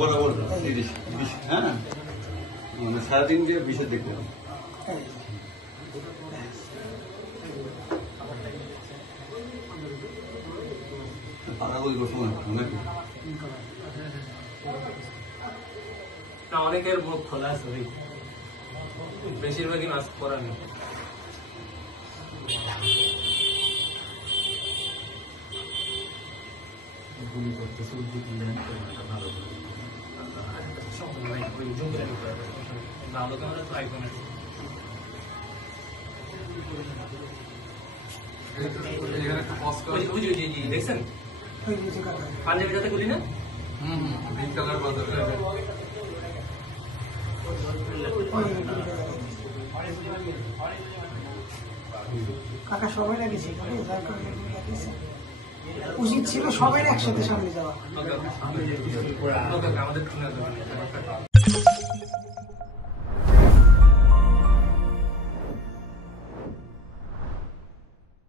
বরাবর 30 হ্যাঁ, মানে 3.5 দিয়ে 20 দেখলাম। অনেকের মুখ খোলা আছে, বেশিরভাগই মাস্ক পরা নেই। গুলি করতেছে ভালো ক্যামেরা তো আইফোনের দেখছেন পাঞ্জাবি যাতে গুলি না কাকা সবাই লাগিয়েছে, উচিত ছিল সবাই একসাথে সামনে যাওয়া। আমাদের